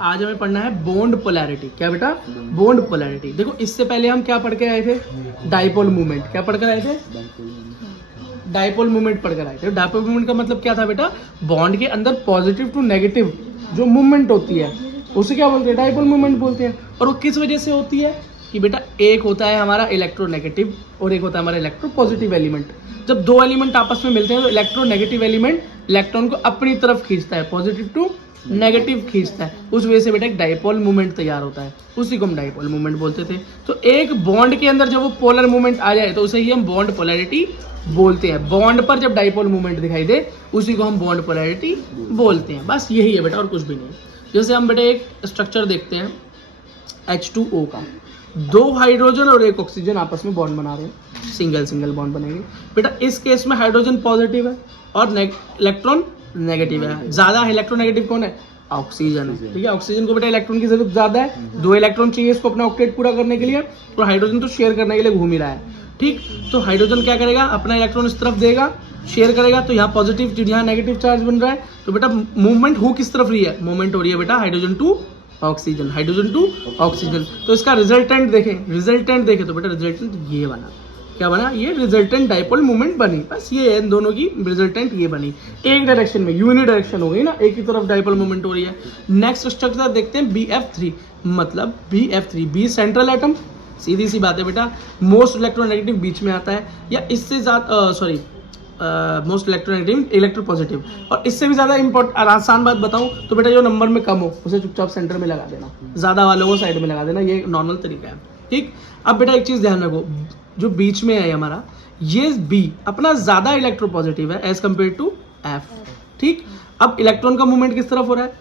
आज हमें पढ़ना है बॉन्ड पोलैरिटी। क्या बेटा? Bond polarity. देखो इससे पहले हम क्या पढ़ के आए थे? Dipole movement. क्या पढ़ कर आए थे? डाइपोल मूवमेंट पढ़ कर आए थे। डाइपोल मूवमेंट का मतलब क्या था बेटा? बॉन्ड के अंदर पॉजिटिव टू नेगेटिव जो मूवमेंट होती है उसे क्या बोलते हैं? डाइपोल मूवमेंट बोलते हैं। और वो किस वजह से होती है कि बेटा एक होता है हमारा इलेक्ट्रोनेगेटिव और एक होता है हमारा इलेक्ट्रो पॉजिटिव एलिमेंट। जब दो एलिमेंट आपस में मिलते हैं तो इलेक्ट्रोनेगेटिव एलिमेंट इलेक्ट्रॉन को अपनी तरफ खींचता है, पॉजिटिव टू नेगेटिव खींचता है। उस वजह से बेटा एक डाइपोल मूवमेंट तैयार होता है, उसी को हम डाइपोल मूवमेंट बोलते थे। तो एक बॉन्ड के अंदर जब वो पोलर मूवमेंट आ जाए तो उसे ही हम बॉन्ड पोलैरिटी बोलते हैं। बॉन्ड पर जब डाइपोल मूवमेंट दिखाई दे उसी को हम बॉन्ड पोलैरिटी बोलते हैं। बस यही है बेटा, और कुछ भी नहीं। जैसे हम बेटा एक स्ट्रक्चर देखते हैं H2O का, दो हाइड्रोजन और एक ऑक्सीजन आपस में बॉन्ड बना रहे हैं, सिंगल सिंगल बॉन्ड बनेंगे। बेटा इस केस में हाइड्रोजन पॉजिटिव है और इलेक्ट्रॉन नेगेटिव है। ज्यादा इलेक्ट्रोनेगेटिव कौन है? ऑक्सीजन है। ठीक है, ऑक्सीजन को बेटा इलेक्ट्रॉन की जरूरत ज्यादा है, दो इलेक्ट्रॉन चाहिए इसको अपना ऑक्टेट पूरा करने के लिए, और हाइड्रोजन तो शेयर करने के लिए घूम ही रहा है। ठीक, तो हाइड्रोजन क्या करेगा? अपना इलेक्ट्रॉन इस तरफ देगा, शेयर करेगा, तो यहाँ पॉजिटिव यहाँ नेगेटिव चार्ज बन रहा है। तो बेटा मूवमेंट हो किस तरफ रही है? मूवमेंट हो रही है बेटा hydrogen to oxygen, hydrogen to oxygen. तो इसका रिजल्टेंट देखें तो बेटा रिजल्टेंट ये बना। क्या बना? ये रिजल्टेंट डाइपोल मूवमेंट बनी। बस ये है, इन दोनों की रिजल्टेंट ये बनी। एक डायरेक्शन में यूनि डायरेक्शन हो गई ना, एक ही तरफ डाइपोल मूवमेंट हो रही है। नेक्स्ट स्ट्रक्चर देखते हैं BF3। मतलब BF3, बी सेंट्रल एटम, सीधी सी बात है बेटा, मोस्ट इलेक्ट्रोनेगेटिव बीच में आता है, या इससे ज्यादा मोस्ट इलेक्ट्रोनेगेटिव इलेक्ट्रो पॉजिटिव। और इससे भी ज्यादा इम्पोर्टेंट आसान बात बताऊं तो बेटा जो नंबर में कम हो उसे चुपचाप सेंटर में लगा देना, ज्यादा वालों को साइड में लगा देना, ये नॉर्मल तरीका है। ठीक, अब बेटा एक चीज ध्यान रखो, जो बीच में है हमारा ये B अपना ज्यादा इलेक्ट्रो पॉजिटिव है एज कम्पेयर टू F। ठीक, अब इलेक्ट्रॉन का मूवमेंट किस तरफ हो रहा है?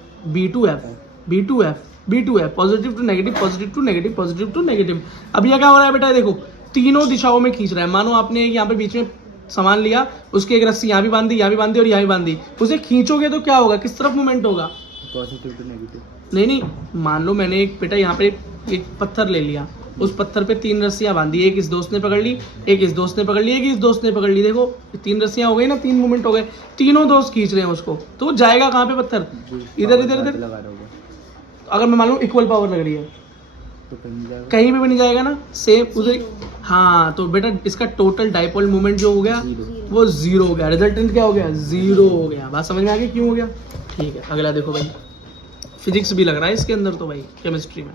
B2F, positive to negative, positive to negative, positive to negative. अब यह क्या हो रहा है बेटा? देखो तीनों दिशाओं में खींच रहा है। मानो आपने यहाँ पे बीच में सामान लिया, उसकी एक रस्सी यहाँ भी बांधी, यहाँ भी बांधी और यहाँ भी बांधी, उसे खींचोगे तो क्या होगा? किस तरफ मूवमेंट होगा? Positive to negative. नहीं, मान लो मैंने एक बेटा यहाँ पे एक पत्थर ले लिया, उस पत्थर पे तीन रस्सियां बांधी, एक इस दोस्त ने पकड़ ली, एक इस दोस्त ने पकड़ ली, एक इस दोस्त ने पकड़ ली। देखो तीन रस्सियां हो गई ना, तीन मूवमेंट हो गए, तीनों दोस्त खींच रहे हैं उसको, तो वो जाएगा कहाँ पे पत्थर? इधर इधर इधर। अगर मैं मान लूँ इक्वल पावर लग रही है तो कहीं पे भी नहीं जाएगा ना, सेम उधर। हाँ, तो बेटा इसका टोटल डाइपोल मूवमेंट जो हो गया वो जीरो हो गया। रिजल्टेंट क्या हो गया? जीरो हो गया। बात समझ में आ गई क्यों हो गया? ठीक है, अगला देखो भाई, फिजिक्स भी लग रहा है इसके अंदर तो भाई, केमिस्ट्री में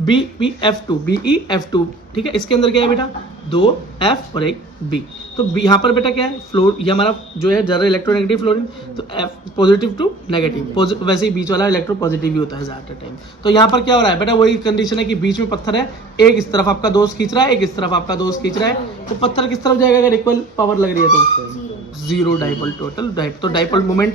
BeF2। ठीक है, इसके अंदर क्या है बेटा? दो F और एक B। तो यहाँ पर बेटा क्या है? फ्लोर, ये हमारा जो है जरा इलेक्ट्रोनेगेटिव फ्लोरीन, तो F पॉजिटिव टू नेगेटिव, वैसे ही बीच वाला इलेक्ट्रो पॉजिटिव ही होता है ज़्यादा टाइम। तो यहाँ पर क्या हो रहा है बेटा? वही कंडीशन है कि बीच में पत्थर है, एक इस तरफ आपका दोस्त खींच रहा है, एक इस तरफ आपका दोस्त खींच रहा है, तो पत्थर किस तरफ जाएगा अगर इक्वल पावर लग रही है तो? Zero dipole total. तो डाइपोल मूवमेंट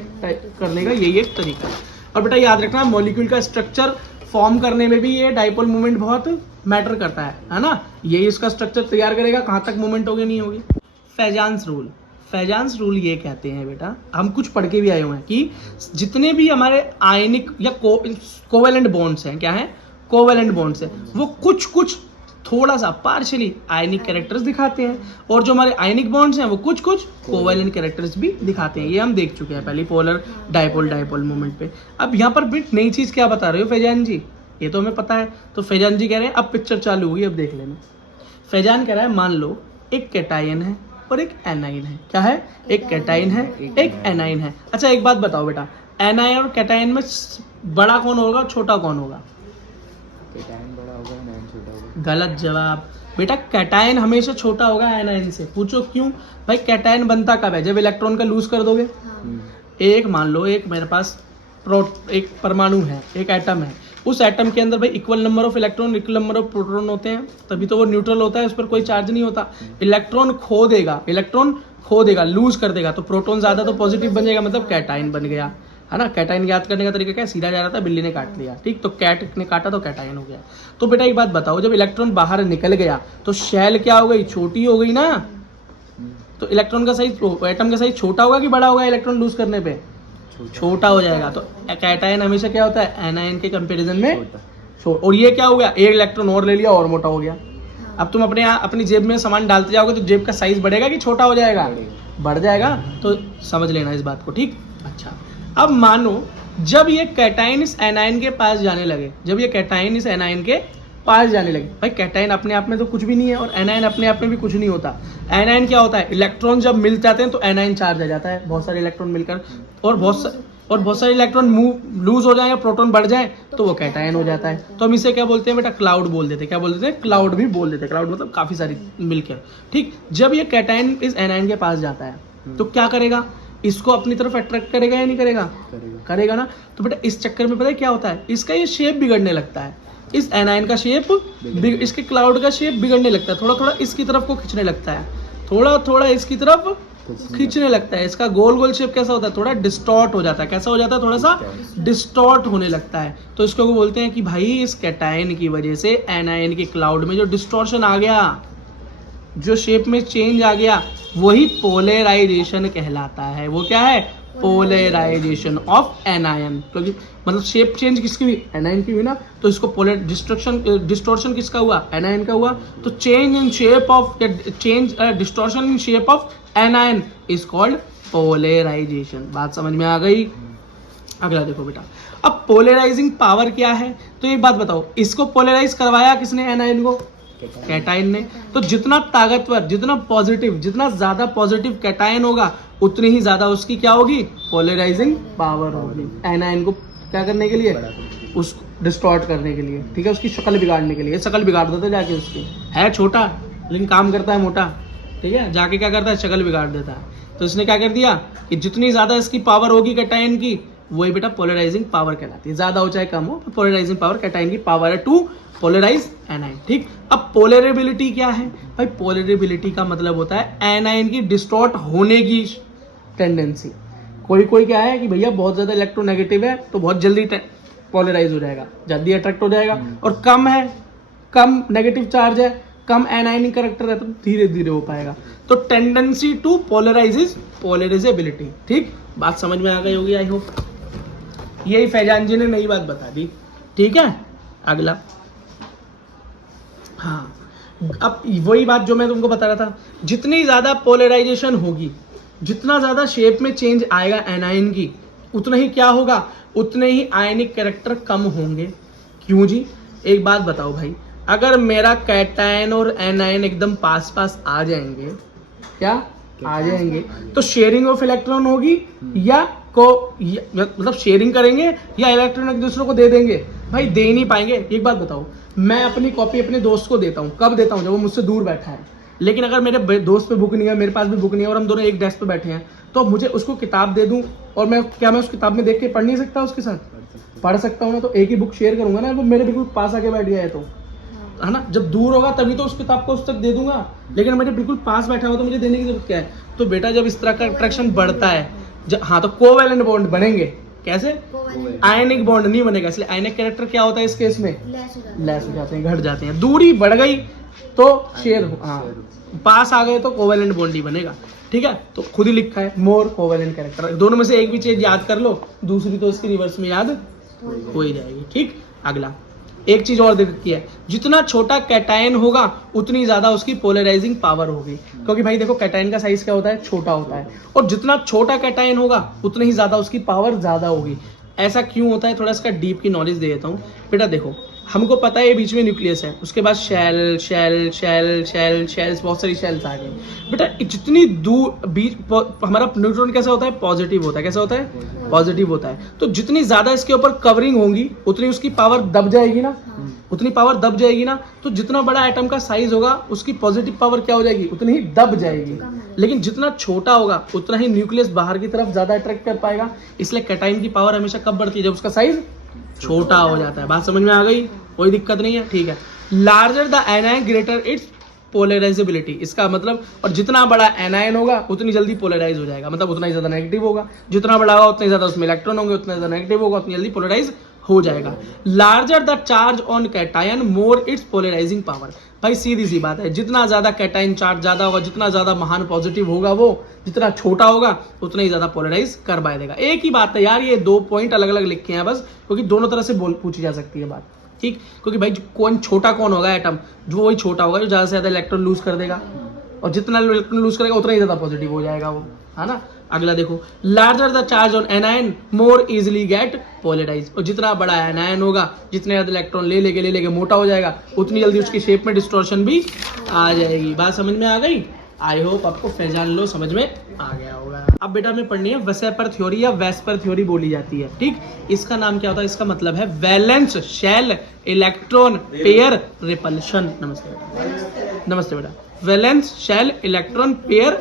करने का यही एक तरीका है। और बेटा याद रखना, मॉलिक्यूल का स्ट्रक्चर फॉर्म करने में भी ये डाइपोल मूवमेंट बहुत मैटर करता है ना। यही इसका स्ट्रक्चर तैयार करेगा कहाँ तक मूवमेंट होगी नहीं होगी। फेजान्स रूल ये कहते हैं बेटा, हम कुछ पढ़ के भी आए हुए हैं कि जितने भी हमारे आयनिक या कोवेलेंट बॉन्ड्स हैं, क्या है? कोवेलेंट बॉन्ड्स हैं, वो कुछ थोड़ा सा पार्शियली आयनिक कैरेक्टर्स दिखाते हैं, और जो हमारे आयनिक बॉन्ड्स हैं वो कुछ कोवेलेंट कैरेक्टर्स भी दिखाते हैं। ये हम देख चुके हैं पहले पोलर डाइपोल मूवमेंट पे। अब यहाँ पर भी नई चीज क्या बता रहे हो फैजान जी? ये तो हमें पता है। तो फैजान जी कह रहे हैं अब पिक्चर चालू हुई, अब देख लेना। फैजान कह रहा है मान लो एक कैटायन है और एक एनाइन है। क्या है? एक कैटायन है, एक एनाइन है। अच्छा एक बात बताओ बेटा, एनाइन और कैटायन में बड़ा कौन होगा, छोटा कौन होगा? कैटायन बड़ा होगा, एनायन छोटा होगा। गलत जवाब बेटा, कैटायन हमेशा छोटा होगा एनायन से। पूछो क्यों? भाई कैटायन बनता कब है? जब इलेक्ट्रॉन का लूज कर दोगे। एक मान लो एक मेरे पास एक परमाणु है, एक एटम है, उस एटम के अंदर भाई equal number of electron, equal number of proton होते हैं, तभी तो वो न्यूट्रल होता है, उस पर कोई चार्ज नहीं होता। इलेक्ट्रॉन खो देगा, लूज कर देगा, तो प्रोटॉन ज्यादा तो पॉजिटिव बन जाएगा, मतलब कैटायन बन गया, है ना। कैटायन याद करने का तरीका क्या है? सीधा जा रहा था, बिल्ली ने काट लिया। ठीक, तो कैट ने काटा तो कैटायन हो गया। तो बेटा एक बात बताओ, जब इलेक्ट्रॉन बाहर निकल गया तो शेल क्या हो गई? छोटी हो गई ना। तो इलेक्ट्रॉन का साइज, एटम का साइज छोटा होगा कि बड़ा होगा? इलेक्ट्रॉन लूज करने पे छोटा हो जाएगा। तो कैटायन हमेशा क्या होता है? एनायन के कंपैरिजन में छोटा। और ये क्या हो गया? एक इलेक्ट्रॉन और ले लिया और मोटा हो गया। अब तुम अपनी जेब में सामान डालते जाओगे तो जेब का साइज बढ़ेगा कि छोटा हो जाएगा? बढ़ जाएगा। तो समझ लेना इस बात को। ठीक, अच्छा अब मानो जब ये कैटाइन इस एनायन के पास जाने लगे, जब ये कैटाइन इस एनायन के पास जाने लगे, भाई कैटाइन अपने आप में तो कुछ भी नहीं है और एनायन अपने आप में भी कुछ नहीं होता। एनायन क्या होता है, इलेक्ट्रॉन जब मिल जाते हैं तो एनायन चार्ज आ जाता है, बहुत सारे इलेक्ट्रॉन मिलकर, और बहुत सारे इलेक्ट्रॉन लूज हो जाए या प्रोटॉन बढ़ जाए तो वो कैटायन हो जाता है। तो हम इसे क्या बोलते हैं बेटा, क्लाउड बोल देते हैं। क्या बोल देते हैं, क्लाउड भी बोल देते हैं। क्लाउड मतलब काफी सारी मिलकर, ठीक। जब ये कैटायन इस एनायन के पास जाता है तो क्या करेगा, इसको अपनी तरफ अट्रैक्ट करेगा या नहीं करेगा, करेगा ना। तो बेटा इस चक्कर में पता है क्या होता है, इसका ये शेप बिगड़ने लगता है, इस एनायन का शेप, इसके क्लाउड का शेप बिगड़ने लगता है, थोड़ा थोड़ा इसकी तरफ को खींचने लगता है, थोड़ा थोड़ा इसकी तरफ खींचने लगता है। इसका गोल गोल शेप कैसा होता है, थोड़ा डिस्टॉर्ट हो जाता है। कैसा हो जाता है, थोड़ा सा डिस्टॉर्ट होने लगता है। तो इसको वो बोलते हैं कि भाई इस कैटायन की वजह से एनायन के क्लाउड में जो डिस्टॉर्शन आ गया, जो शेप में चेंज आ गया, वही पोलराइजेशन कहलाता है। वो क्या है, पोलराइजेशन ऑफ एनायन। क्योंकि मतलब शेप चेंज किसकी हुई, एनायन की हुई ना, तो इसको पोलर डिस्टॉर्शन किसका हुआ, एनायन का हुआ। तो change in shape of, distortion in shape of anion is called polarization. बात समझ में आ गई। अगला देखो बेटा, अब पोलराइजिंग पावर क्या है, तो एक बात बताओ, इसको पोलराइज करवाया किसने, एनायन को, कैटायन ने। तो जितना ताकतवर, जितना पॉजिटिव, जितना ज्यादा पॉजिटिव कैटायन होगा उतनी ही ज्यादा उसकी क्या होगी, पोलराइजिंग पावर होगी। एनायन को क्या करने के लिए, उसको डिस्टॉर्ट करने के लिए, ठीक है, उसकी शक्ल बिगाड़ने के लिए। शक्ल बिगाड़ देता है जाके, उसकी है छोटा लेकिन काम करता है मोटा, ठीक है, जाके क्या करता है, शक्ल बिगाड़ देता है। तो इसने क्या कर दिया कि जितनी ज्यादा इसकी पावर होगी कैटायन की, वही बेटा पोलराइजिंग पावर कहलाती है। ज्यादा हो चाहे कम हो, पोलराइजिंग पावर कैटायन की पावर है टू पोलराइज एनायन, ठीक। अब पोलरेबिलिटी क्या है भाई, पोलरेबिलिटी का मतलब होता है एनायन की डिस्टॉर्ट होने की टेंडेंसी। कोई कोई क्या है कि भैया बहुत ज्यादा इलेक्ट्रोनेगेटिव है तो बहुत जल्दी पोलराइज हो जाएगा, जल्दी अट्रैक्ट हो जाएगा, और कम है, कम नेगेटिव चार्ज है, कम एनायनिक कैरेक्टर है तो धीरे धीरे हो पाएगा। तो tendency to polarize is polarizability, ठीक। बात समझ में आ गई होगी आई होप। यही फैजान जी ने नई बात बता दी, ठीक है। अगला, हाँ, अब वही बात जो मैं तुमको बता रहा था, जितनी ज्यादा पोलराइजेशन होगी, जितना ज्यादा शेप में चेंज आएगा एनायन की, उतना ही क्या होगा, उतने ही आयनिक कैरेक्टर कम होंगे। क्यों जी, एक बात बताओ भाई, अगर मेरा कैटायन और एनायन एकदम पास पास आ जाएंगे, क्या आ जाएंगे, तो शेयरिंग ऑफ इलेक्ट्रॉन होगी मतलब शेयरिंग करेंगे या इलेक्ट्रॉन एक दूसरे को दे देंगे, भाई दे ही नहीं पाएंगे। एक बात बताओ, मैं अपनी कॉपी अपने दोस्त को देता हूँ, कब देता हूँ, जब वो मुझसे दूर बैठा है। लेकिन अगर मेरे दोस्त पे बुक नहीं है, मेरे पास भी बुक नहीं है, और हम दोनों एक डेस्क पे बैठे हैं, तो मुझे उसको किताब दे दूं और मैं उस किताब में देख के पढ़ नहीं सकता, उसके साथ पढ़ सकता हूँ ना। तो एक ही बुक शेयर करूंगा ना, वो मेरे बिल्कुल पास आके बैठ गया है तो, है ना। जब दूर होगा तभी तो उस किताब को उस तक दे दूंगा, लेकिन मेरे बिल्कुल पास बैठा हुआ तो मुझे देने की जरूरत क्या है। तो बेटा जब इस तरह का अट्रैक्शन बढ़ता है, हाँ, तो कोवैलेंट बॉन्ड बनेंगे। कैसे, आयनिक बॉन्ड नहीं बनेगा, इसलिए आयनिक कैरेक्टर क्या होता है इस केस में, लेस हो जाते हैं, घट जाते हैं। दूरी बढ़ गई तो शेयर, हाँ, पास आ गए तो कोवैलेंट बॉन्ड ही बनेगा, ठीक है। तो खुद ही लिखा है मोर कोवैलेंट कैरेक्टर। दोनों में से एक भी चीज याद कर लो, दूसरी तो इसकी रिवर्स में याद हो ही जाएगी, ठीक। अगला, एक चीज और देखी है, जितना छोटा कैटायन होगा उतनी ज्यादा उसकी पोलराइजिंग पावर होगी। क्योंकि भाई देखो, कैटायन का साइज क्या होता है, छोटा होता है, और जितना छोटा कैटायन होगा उतनी ही ज्यादा उसकी पावर ज्यादा होगी। ऐसा क्यों होता है, थोड़ा इसका डीप की नॉलेज दे देता हूँ बेटा। देखो, हमको पता है ये बीच में न्यूक्लियस है, उसके बाद shell shell shell shell shells, बहुत सारी शेल्स आ गई बेटा। जितनी दूर बीच हमारा न्यूट्रॉन कैसा होता है, पॉजिटिव होता है। कैसा होता है, पॉजिटिव होता है। तो जितनी ज्यादा इसके ऊपर कवरिंग होंगी उतनी उसकी पावर दब जाएगी ना, उतनी पावर दब जाएगी ना। तो जितना बड़ा एटम का साइज होगा उसकी पॉजिटिव पावर क्या हो जाएगी, उतनी ही दब जाएगी। लेकिन जितना छोटा होगा उतना ही न्यूक्लियस बाहर की तरफ ज्यादा अट्रैक्ट कर पाएगा। इसलिए कैटायन की पावर हमेशा कब बढ़ती है, जब उसका साइज छोटा हो जाता है। बात समझ में आ गई, कोई दिक्कत नहीं है, ठीक है। Larger the anion greater it's polarisability, इसका मतलब, और जितना बड़ा एनायन होगा उतनी जल्दी पोलराइज हो जाएगा, मतलब उतना ही ज्यादा नेगेटिव होगा। जितना बड़ा होगा उतने ज्यादा उसमें इलेक्ट्रॉन होंगे, उतना ज्यादा नेगेटिव होगा, उतनी जल्दी पोलराइज हो जाएगा। Larger the charge on cation more its polarizing power. भाई सीधी सी बात है, जितना ज्यादा कैटायन चार्ज ज्यादा होगा, जितना ज्यादा महान पॉजिटिव होगा वो, जितना छोटा होगा उतना ही ज्यादा पोलराइज कर पाए देगा। एक ही बात है यार, ये दो पॉइंट अलग अलग लिखे हैं बस, क्योंकि दोनों तरह से पूछी जा सकती है बात, ठीक। क्योंकि भाई कौन छोटा कौन होगा एटम, जो वही छोटा होगा जो ज्यादा से ज्यादा इलेक्ट्रॉन लूज कर देगा, और जितना इलेक्ट्रॉन लूज करेगा उतना ही ज्यादा पॉजिटिव हो जाएगा वो, है ना। अगला देखो, larger the charge on anion more easily get polarize, और जितना बड़ा एनायन होगा, जितने ज्यादा इलेक्ट्रॉन ले लेके मोटा हो जाएगा, उतनी जल्दी उसकी शेप में डिस्टॉर्शन भी आ जाएगी। बात समझ में आ गई? आई होप आपको पहचान लो समझ में आ गया होगा। अब बेटा हमें पढ़नी है वेसेपर थ्योरी या वेस्पर थ्योरी बोली जाती है, ठीक। इसका नाम क्या होता है? इसका मतलब है valence shell electron pair repulsion. नमस्ते बेटा। Valence shell electron pair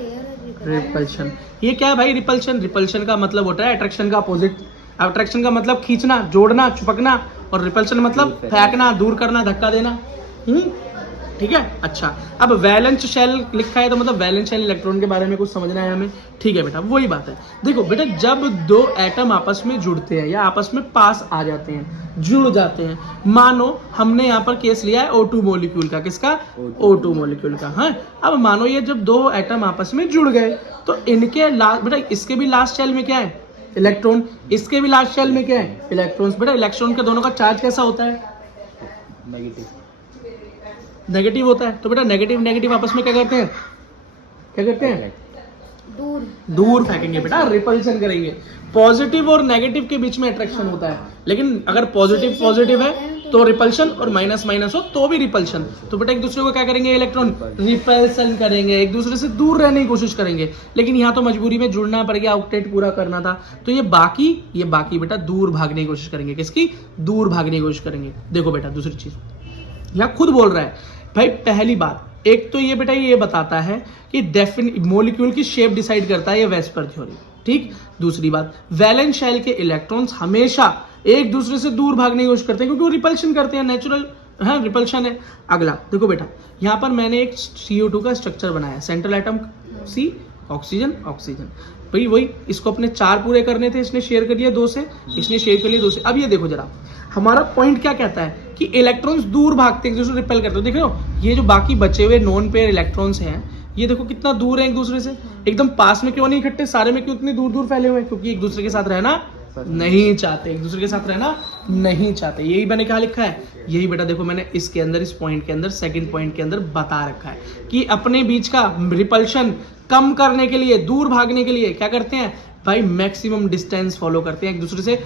repulsion, ये क्या है भाई? रिपल्शन, रिपल्शन का मतलब होता है अट्रैक्शन का अपोजिट। अट्रैक्शन का मतलब खींचना, जोड़ना, चिपकना, और रिपल्शन मतलब फेंकना, दूर करना, धक्का देना। ठीक है। अच्छा, अब वैलेंस शेल लिखा है तो मतलब वैलेंस शेल इलेक्ट्रॉन के बारे में कुछ समझना है हमें, ठीक है बेटा। वही बात है, देखो बेटा, जब दो एटम आपस में जुड़ते हैं या आपस में पास आ जाते हैं, जुड़ जाते हैं, मानो हमने यहाँ पर केस लिया है O2 मॉलिक्यूल का। किसका? O2 मॉलिक्यूल का। हाँ, अब मानो ये जब दो एटम आपस में जुड़ गए तो इनके लास्ट, बेटा इसके भी लास्ट शेल में क्या है? इलेक्ट्रॉन। इसके भी लास्ट शेल में क्या है? इलेक्ट्रॉन्स। बेटा इलेक्ट्रॉन के दोनों का चार्ज कैसा होता है? नेगेटिव होता है। तो बेटा नेगेटिव नेगेटिव आपस में क्या करते हैं? क्या करते हैं? दूर फेंकेंगे बेटा, रिपल्शन करेंगे। पॉजिटिव और नेगेटिव के बीच में अट्रैक्शन होता है, लेकिन अगर पॉजिटिव पॉजिटिव है तो रिपल्शन, और माइनस माइनस हो तो भी रिपल्शन। तो बेटा एक दूसरे को क्या करेंगे? इलेक्ट्रॉन रिपल्शन करेंगे, एक दूसरे से दूर रहने की कोशिश करेंगे। लेकिन यहाँ तो मजबूरी में जुड़ना पड़ गया, ऑक्टेट पूरा करना था, तो ये बाकी बेटा दूर भागने की कोशिश करेंगे। किसकी? दूर भागने की कोशिश करेंगे। देखो बेटा दूसरी चीज यहाँ खुद बोल रहा है भाई। पहली बात, एक तो ये बेटा ये बताता है कि मॉलिक्यूल की शेप डिसाइड करता है ये वेस्पर थ्योरी, ठीक। दूसरी बात, वैलेंस शेल के इलेक्ट्रॉन्स हमेशा एक दूसरे से दूर भागने की कोशिश करते हैं क्योंकि वो रिपल्शन करते हैं, नेचुरल है रिपल्शन है। अगला देखो बेटा, यहाँ पर मैंने एक CO2 का स्ट्रक्चर बनाया, central atom C, oxygen oxygen, भाई वही इसको अपने 4 पूरे करने थे, इसने शेयर कर लिया 2 से, इसने शेयर कर लिया 2 से। अब ये देखो जरा, हमारा पॉइंट क्या कहता है कि इलेक्ट्रॉन्स दूर भागते हैं, एक दूसरे को रिपेल करते हो। देख रहे हो, ये जो बाकी बचे हुए नॉन पेयर इलेक्ट्रॉन्स हैं, ये देखो कितना दूर है एक दूसरे से, एकदम पास में क्यों नहीं इकट्ठे, सारे में क्यों इतनी दूर दूर फैले हुए हैं? क्योंकि एक दूसरे के साथ रहना नहीं चाहते, एक दूसरे के साथ रहना नहीं चाहते। यही मैंने क्या लिखा है? यही बेटा देखो मैंने इसके अंदर, इस पॉइंट के अंदर, सेकंड पॉइंट के अंदर बता रखा है कि अपने बीच का रिपल्शन कम करने के लिए, दूर भागने के लिए क्या करते हैं भाई? मैक्सिमम डिस्टेंस फॉलो करते हैं एक दूसरे से।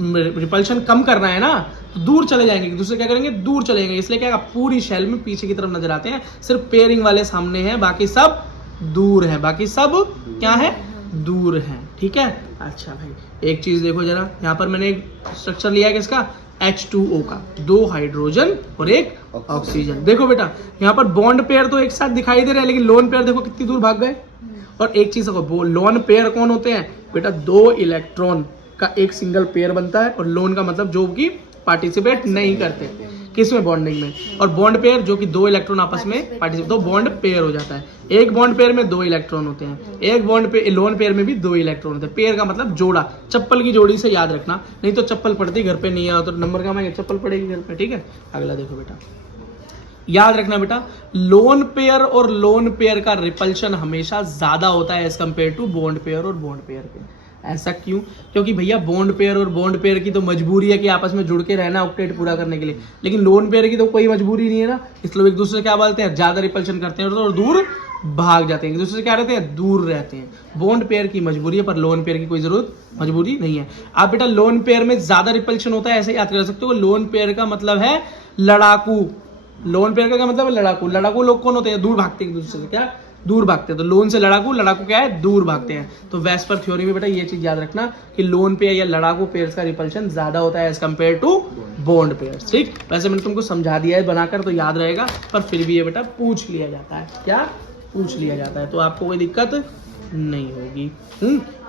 रिपल्शन कम करना है ना, तो दूर चले जाएंगे, एक दूसरे क्या करेंगे? दूर चले जाएंगे। इसलिए क्या पूरी शेल में पीछे की तरफ नजर आते हैं, सिर्फ पेयरिंग वाले सामने हैं, बाकी सब दूर है, बाकी सब क्या है? दूर है, ठीक है। अच्छा भाई एक चीज देखो जरा, यहाँ पर मैंने एक स्ट्रक्चर लिया है किसका? H2O का, 2 हाइड्रोजन और 1 ऑक्सीजन। देखो बेटा यहाँ पर बॉन्ड पेयर तो एक साथ दिखाई दे रहे हैं, लेकिन लोन पेयर देखो कितनी दूर भाग गए। और एक चीज देखो, लोन पेयर कौन होते हैं बेटा? 2 इलेक्ट्रॉन का एक सिंगल पेयर बनता है, और लोन का मतलब जो कि पार्टिसिपेट नहीं करते, किसमें? बॉन्डिंग में। और बॉन्ड पेयर जो कि 2 इलेक्ट्रॉन आपस में पार्टिसिपेट, तो बॉन्ड पेयर हो जाता है। एक बॉन्ड पेयर में 2 इलेक्ट्रॉन होते हैं, एक बॉन्ड पे लोन पेयर में भी 2 इलेक्ट्रॉन होते हैं। पेयर का मतलब जोड़ा, चप्पल की जोड़ी से याद रखना, नहीं तो चप्पल पड़ती घर पे नहीं आया तो नंबर कम आएगा, चप्पल पड़ेगी घर पे, ठीक है। अगला देखो बेटा, याद रखना बेटा, लोन पेयर और लोन पेयर का रिपल्शन हमेशा ज्यादा होता है as compare to bond pair और बॉन्ड पेयर के। ऐसा क्यों? क्योंकि भैया बॉन्ड पेयर और बॉन्ड पेयर की तो मजबूरी है कि आपस में जुड़ के रहना ऑक्टेट पूरा करने के लिए, लेकिन लोन पेयर की तो कोई मजबूरी नहीं है ना। इसलिए एक दूसरे से क्या बोलते हैं? ज्यादा रिपल्शन करते हैं और दूर भाग जाते हैं, एक दूसरे से क्या रहते हैं? दूर रहते हैं। बॉन्ड पेयर की मजबूरी है, पर लोन पेयर की कोई जरूरत मजबूरी नहीं है। आप बेटा लोन पेयर में ज्यादा रिपल्शन होता है, ऐसे याद कर सकते हो। लोन पेयर का मतलब है लड़ाकू। लोन पेयर का क्या मतलब है? लड़ाकू। लड़ाकू लोग कौन होते हैं? दूर भागते हैं एक दूसरे से, क्या? दूर भागते हैं। तो लोन से लड़ाकू, लड़ाकू क्या है? दूर भागते हैं। तो वेस्पर थ्योरी में बेटा ये चीज याद रखना कि लोन पेयर या लड़ाकू पेयर्स का रिपल्शन ज्यादा होता है as compare to bond pairs, ठीक। वैसे मैंने तुमको समझा दिया है बनाकर, तो याद रहेगा, पर फिर भी ये बेटा पूछ लिया जाता है। क्या पूछ लिया जाता है? तो आपको कोई दिक्कत नहीं होगी।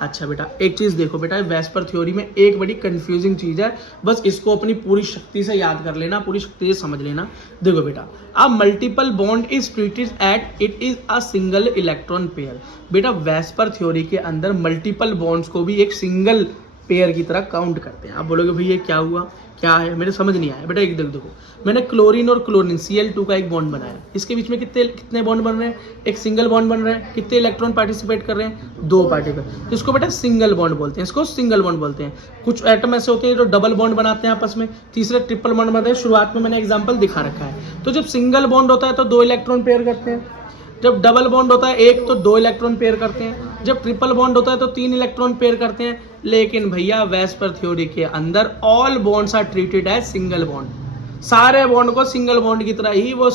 अच्छा बेटा एक चीज देखो बेटा, वेस्पर थ्योरी में एक बड़ी कंफ्यूजिंग चीज है, बस इसको अपनी पूरी शक्ति से याद कर लेना, पूरी शक्ति से समझ लेना। देखो बेटा, a multiple bond is treated at it is a single electron pair. बेटा वेस्पर थ्योरी के अंदर मल्टीपल बॉन्ड्स को भी एक सिंगल पेयर की तरह काउंट करते हैं। आप बोलोगे भाई ये क्या हुआ, क्या है, मेरे समझ नहीं आया। बेटा एक देखो, मैंने क्लोरीन और क्लोरीन Cl2 का एक बॉन्ड बनाया, इसके बीच में कितने बॉन्ड बन रहे हैं? एक सिंगल बॉन्ड बन रहा है। कितने इलेक्ट्रॉन पार्टिसिपेट कर रहे हैं? 2 पार्टिकल। इसको बेटा सिंगल बॉन्ड बोलते हैं, इसको सिंगल बॉन्ड बोलते हैं। कुछ एटम ऐसे होते हैं जो डबल बॉन्ड बनाते हैं आपस में, तीसरे ट्रिपल बॉन्ड बनाते हैं। शुरुआत में मैंने एग्जाम्पल दिखा रखा है। तो जब सिंगल बॉन्ड होता है तो 2 इलेक्ट्रॉन पेयर करते हैं, जब डबल बॉन्ड होता है एक तो 2 इलेक्ट्रॉन पेयर करते हैं, जब ट्रिपल बॉन्ड होता है तो 3 इलेक्ट्रॉन पेयर करते हैं, लेकिन भैया वेस्पर थ्योरी के अंदर all bonds are treated as single bond. सारे बॉन्ड को सिंगल बॉन्ड की तरह ही वो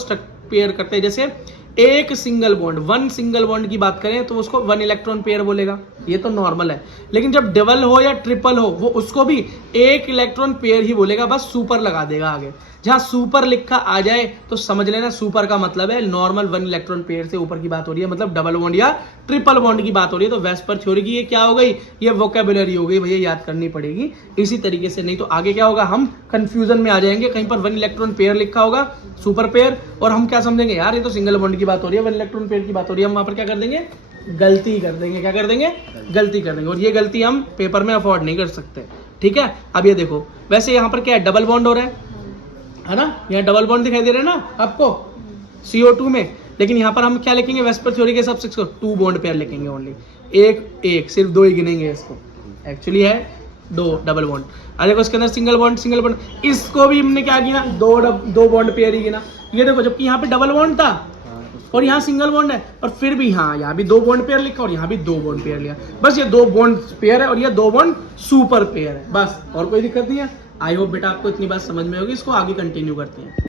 पेयर करते हैं। जैसे एक सिंगल बॉन्ड, 1 सिंगल बॉन्ड की बात करें तो उसको 1 इलेक्ट्रॉन पेयर बोलेगा, ये तो नॉर्मल है। लेकिन जब डबल हो या ट्रिपल हो वो उसको भी 1 इलेक्ट्रॉन पेयर ही बोलेगा, बस सुपर लगा देगा आगे। जहां सुपर लिखा आ जाए तो समझ लेना सुपर का मतलब है नॉर्मल 1 इलेक्ट्रॉन पेयर से ऊपर की बात हो रही है, मतलब डबल बॉन्ड या ट्रिपल बॉन्ड की बात हो रही है। तो वेस्पर थ्योरी की ये क्या हो गई, ये वोकेबुलरी हो गई भैया, याद करनी पड़ेगी इसी तरीके से, नहीं तो आगे क्या होगा, हम कंफ्यूजन में आ जाएंगे। कहीं पर 1 इलेक्ट्रॉन पेयर लिखा होगा, सुपर पेयर, और हम क्या समझेंगे यार ये तो सिंगल बॉन्ड की बात हो रही है, 1 इलेक्ट्रॉन पेयर की बात हो रही है। हम वहां पर क्या कर देंगे, गलती कर देंगे। क्या कर देंगे, गलती कर देंगे, और ये गलती हम पेपर में अफोर्ड नहीं कर सकते। ठीक है, अब ये देखो, वैसे यहाँ पर क्या है, डबल बॉन्ड हो रहा है ना, यहाँ डबल बॉन्ड दिखाई दे रहा है ना आपको CO2 में, लेकिन यहाँ पर हम क्या लिखेंगे, वेस्पर थ्योरी के हिसाब से 2 बॉन्ड पेयर लिखेंगे ओनली, एक सिर्फ 2 ही गिनेंगे इसको, एक्चुअली है 2 डबल बॉन्ड। अरे देखो इसके अंदर सिंगल बॉन्ड, इसको भी हमने क्या गिना, 2 बॉन्ड पेयर ही गिना। ये देखो, जबकि यहाँ पे डबल बॉन्ड था और यहाँ सिंगल बॉन्ड है, और फिर भी हाँ यहाँ भी 2 बॉन्ड पेयर लिखा और यहाँ भी 2 बॉन्ड पेयर लिया, बस ये 2 बॉन्ड पेयर है और ये 2 बॉन्ड सुपर पेयर है, बस और कोई दिक्कत नहीं है। आई होप बेटा आपको इतनी बात समझ में होगी, इसको आगे कंटिन्यू करते हैं।